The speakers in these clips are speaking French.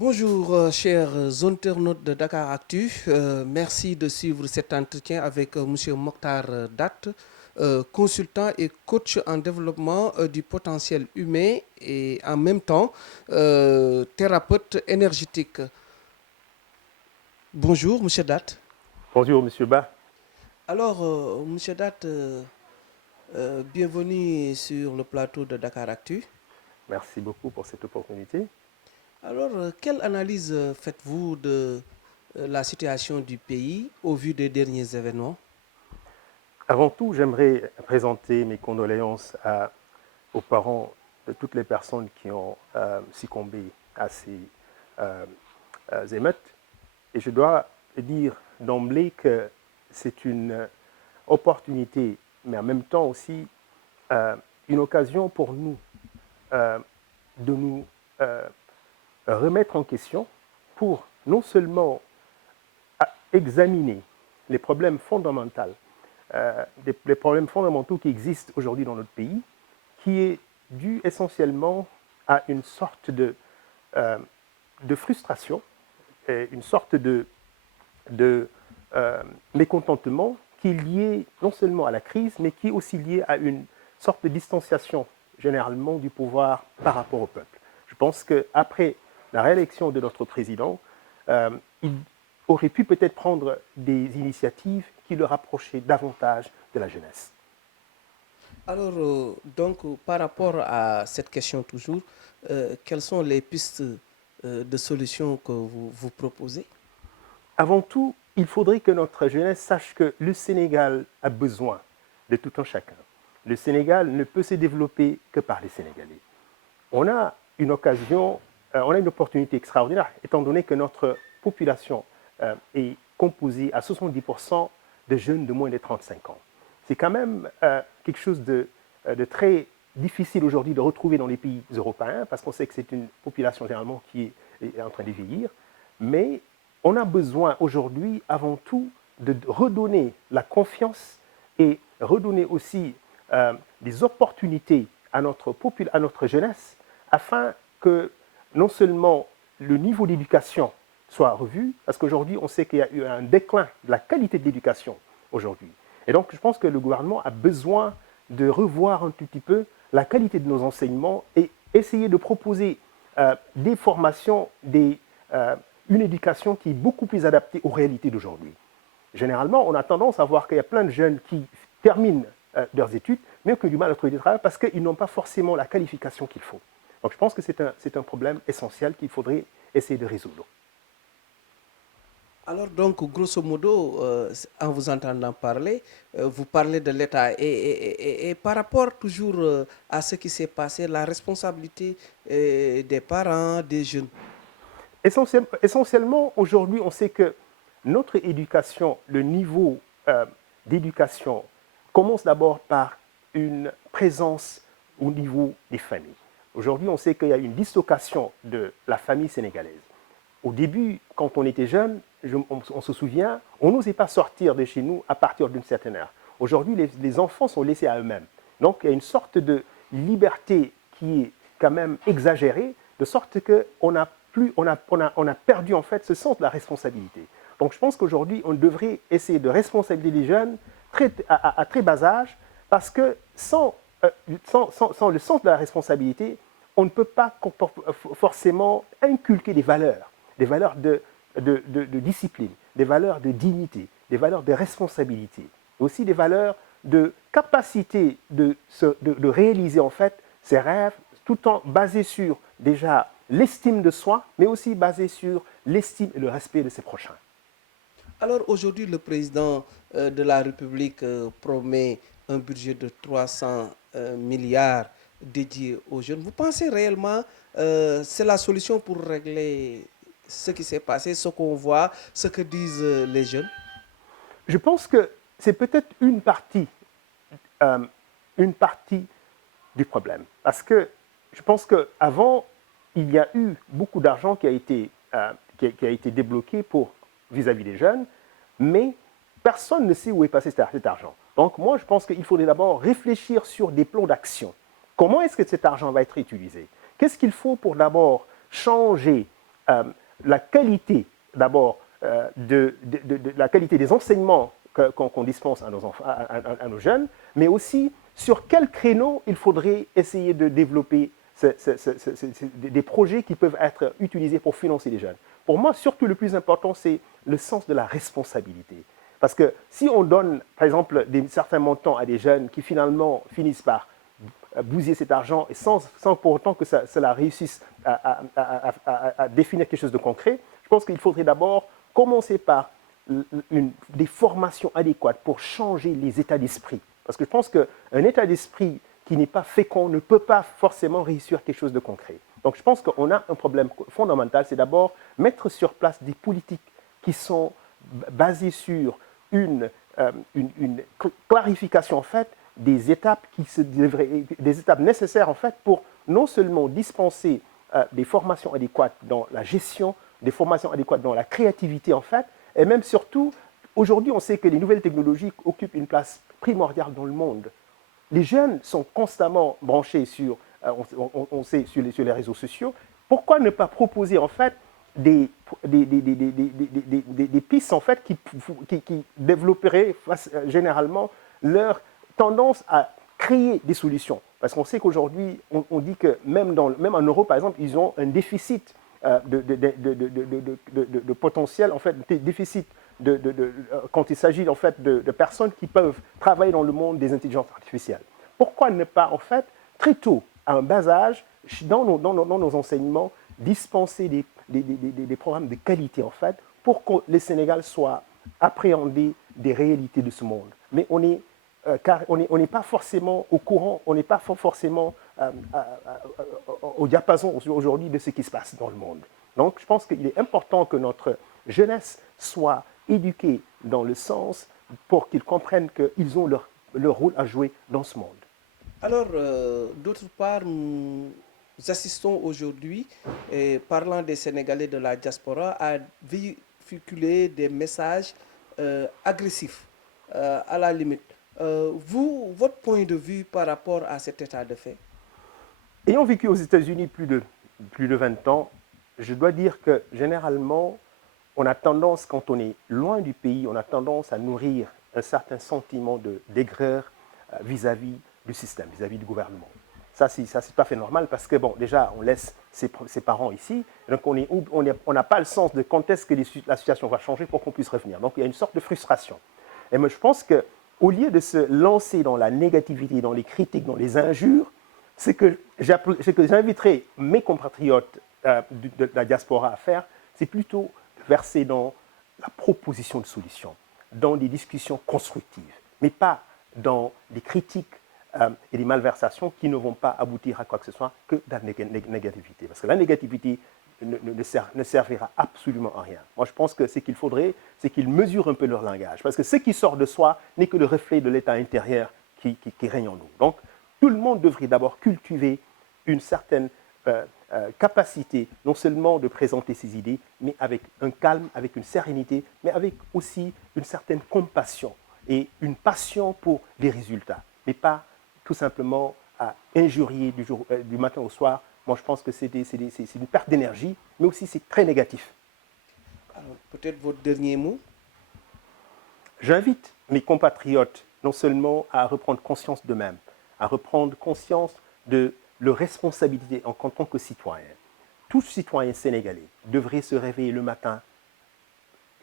Bonjour, chers internautes de Dakar Actu. Merci de suivre cet entretien avec M. Mokhtar Dat, consultant et coach en développement du potentiel humain et en même temps thérapeute énergétique. Bonjour, M. Dat. Bonjour, Monsieur Ba. Alors, M. Dat, bienvenue sur le plateau de Dakar Actu. Merci beaucoup pour cette opportunité. Alors, quelle analyse faites-vous de la situation du pays au vu des derniers événements? Avant tout, j'aimerais présenter mes condoléances aux parents de toutes les personnes qui ont succombé à ces émeutes. Et je dois dire d'emblée que c'est une opportunité, mais en même temps aussi une occasion pour nous de nous remettre en question pour non seulement examiner les problèmes fondamentaux, les problèmes fondamentaux qui existent aujourd'hui dans notre pays, qui est dû essentiellement à une sorte de frustration, et une sorte de mécontentement qui est lié non seulement à la crise, mais qui est aussi lié à une sorte de distanciation généralement du pouvoir par rapport au peuple. Je pense qu'après la réélection de notre président, il aurait pu peut-être prendre des initiatives qui le rapprochaient davantage de la jeunesse. Alors, par rapport à cette question toujours, quelles sont les pistes de solutions que vous proposez? Avant tout, il faudrait que notre jeunesse sache que le Sénégal a besoin de tout un chacun. Le Sénégal ne peut se développer que par les Sénégalais. On a une occasion, on a une opportunité extraordinaire, étant donné que notre population est composée à 70% de jeunes de moins de 35 ans. C'est quand même quelque chose de très difficile aujourd'hui de retrouver dans les pays européens, parce qu'on sait que c'est une population généralement qui est en train de vieillir. Mais on a besoin aujourd'hui, avant tout, de redonner la confiance et redonner aussi des opportunités à notre jeunesse, afin que non seulement le niveau d'éducation soit revu, parce qu'aujourd'hui, on sait qu'il y a eu un déclin de la qualité de l'éducation aujourd'hui. Et donc, je pense que le gouvernement a besoin de revoir un tout petit peu la qualité de nos enseignements et essayer de proposer des formations, une éducation qui est beaucoup plus adaptée aux réalités d'aujourd'hui. Généralement, on a tendance à voir qu'il y a plein de jeunes qui terminent leurs études, mais qui ont du mal à trouver du travail parce qu'ils n'ont pas forcément la qualification qu'il faut. Donc je pense que c'est un problème essentiel qu'il faudrait essayer de résoudre. Alors donc, grosso modo, en vous entendant parler, vous parlez de l'État et par rapport toujours à ce qui s'est passé, la responsabilité des parents, des jeunes. Essentiellement, aujourd'hui, on sait que notre éducation, le niveau d'éducation, commence d'abord par une présence au niveau des familles. Aujourd'hui, on sait qu'il y a une dislocation de la famille sénégalaise. Au début, quand on était jeune, on se souvient, on n'osait pas sortir de chez nous à partir d'une certaine heure. Aujourd'hui, les enfants sont laissés à eux-mêmes. Donc, il y a une sorte de liberté qui est quand même exagérée, de sorte qu'on a perdu en fait ce sens de la responsabilité. Donc, je pense qu'aujourd'hui, on devrait essayer de responsabiliser les jeunes à très bas âge, parce que sans le sens de la responsabilité, on ne peut pas forcément inculquer des valeurs de discipline, des valeurs de dignité, des valeurs de responsabilité, aussi des valeurs de capacité de réaliser en fait ses rêves, tout en basé sur déjà l'estime de soi, mais aussi basé sur l'estime et le respect de ses prochains. Alors aujourd'hui, le président de la République promet un budget de 300 milliards dédié aux jeunes. Vous pensez réellement c'est la solution pour régler ce qui s'est passé, ce qu'on voit, ce que disent les jeunes? Je pense que c'est peut-être une partie du problème. Parce que je pense qu'avant, il y a eu beaucoup d'argent qui a été débloqué vis-à-vis des jeunes, mais personne ne sait où est passé cet argent. Donc moi, je pense qu'il faudrait d'abord réfléchir sur des plans d'action. Comment est-ce que cet argent va être utilisé? Qu'est-ce qu'il faut pour d'abord changer la qualité, d'abord, la qualité des enseignements qu'on dispense à nos, enfants, à nos jeunes, mais aussi sur quel créneau il faudrait essayer de développer des projets qui peuvent être utilisés pour financer les jeunes. Pour moi, surtout le plus important, c'est le sens de la responsabilité. Parce que si on donne, par exemple, certains montants à des jeunes qui finalement finissent par bousiller cet argent et sans pour autant que cela réussisse à définir quelque chose de concret, je pense qu'il faudrait d'abord commencer par des formations adéquates pour changer les états d'esprit. Parce que je pense qu'un état d'esprit qui n'est pas fécond ne peut pas forcément réussir quelque chose de concret. Donc je pense qu'on a un problème fondamental, c'est d'abord mettre sur place des politiques qui sont basées sur une clarification en fait des étapes des étapes nécessaires en fait pour non seulement dispenser des formations adéquates dans la gestion, des formations adéquates dans la créativité en fait, et même surtout, aujourd'hui on sait que les nouvelles technologies occupent une place primordiale dans le monde. Les jeunes sont constamment branchés sur, on sait, sur les réseaux sociaux. Pourquoi ne pas proposer en fait des pistes en fait qui développeraient généralement leur tendance à créer des solutions. Parce qu'on sait qu'aujourd'hui, on dit que même en Europe, par exemple, ils ont un déficit de potentiel, en fait, déficit quand il s'agit en fait de personnes qui peuvent travailler dans le monde des intelligences artificielles. Pourquoi ne pas, en fait, très tôt, à un bas âge, dans nos enseignements, dispenser des programmes de qualité, en fait, pour que le Sénégal soit appréhendé des réalités de ce monde. Mais car on n'est pas forcément au courant, on n'est pas forcément au diapason aujourd'hui de ce qui se passe dans le monde. Donc, je pense qu'il est important que notre jeunesse soit éduqués dans le sens pour qu'ils comprennent qu'ils ont leur rôle à jouer dans ce monde. Alors, d'autre part, nous assistons aujourd'hui, parlant des Sénégalais de la diaspora, à véhiculer des messages agressifs, à la limite. Votre point de vue par rapport à cet état de fait? Ayant vécu aux États-Unis plus de 20 ans, je dois dire que généralement, on a tendance, quand on est loin du pays, on a tendance à nourrir un certain sentiment d'aigreur vis-à-vis du système, vis-à-vis du gouvernement. Ça, c'est tout à fait normal parce que, bon, déjà, on laisse ses parents ici, donc on n'a pas le sens de quand est-ce que la situation va changer pour qu'on puisse revenir. Donc, il y a une sorte de frustration. Et moi, je pense qu'au lieu de se lancer dans la négativité, dans les critiques, dans les injures, ce que j'inviterai mes compatriotes de la diaspora à faire, c'est plutôt verser dans la proposition de solutions, dans des discussions constructives, mais pas dans des critiques et des malversations qui ne vont pas aboutir à quoi que ce soit que de la négativité. Parce que la négativité ne servira absolument à rien. Moi, je pense que ce qu'il faudrait, c'est qu'ils mesurent un peu leur langage. Parce que ce qui sort de soi n'est que le reflet de l'état intérieur qui règne en nous. Donc, tout le monde devrait d'abord cultiver une certaine capacité non seulement de présenter ses idées, mais avec un calme, avec une sérénité, mais avec aussi une certaine compassion et une passion pour les résultats, mais pas tout simplement à injurier du matin au soir. Moi, je pense que c'est une perte d'énergie, mais aussi c'est très négatif. Alors, peut-être votre dernier mot? J'invite mes compatriotes non seulement à reprendre conscience d'eux-mêmes, à reprendre conscience de leur responsabilité en tant que citoyen. Tout citoyen sénégalais devrait se réveiller le matin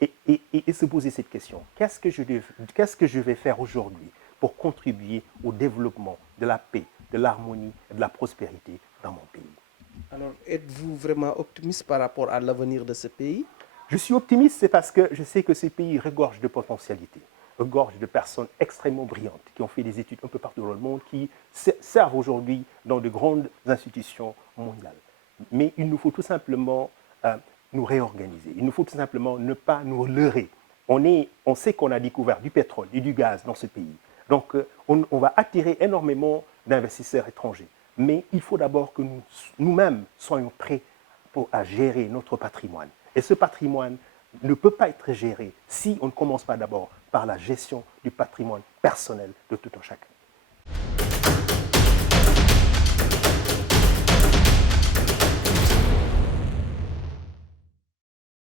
et se poser cette question. Qu'est-ce que je vais faire aujourd'hui pour contribuer au développement de la paix, de l'harmonie et de la prospérité dans mon pays? Alors, êtes-vous vraiment optimiste par rapport à l'avenir de ce pays? Je suis optimiste, c'est parce que je sais que ce pays regorge de potentialités, regorge de personnes extrêmement brillantes qui ont fait des études un peu partout dans le monde, qui servent aujourd'hui dans de grandes institutions mondiales. Mais il nous faut tout simplement nous réorganiser. Il nous faut tout simplement ne pas nous leurrer. On sait qu'on a découvert du pétrole et du gaz dans ce pays. Donc, on va attirer énormément d'investisseurs étrangers. Mais il faut d'abord que nous-mêmes soyons prêts à gérer notre patrimoine. Et ce patrimoine ne peut pas être géré si on ne commence pas d'abord par la gestion du patrimoine personnel de tout un chacun.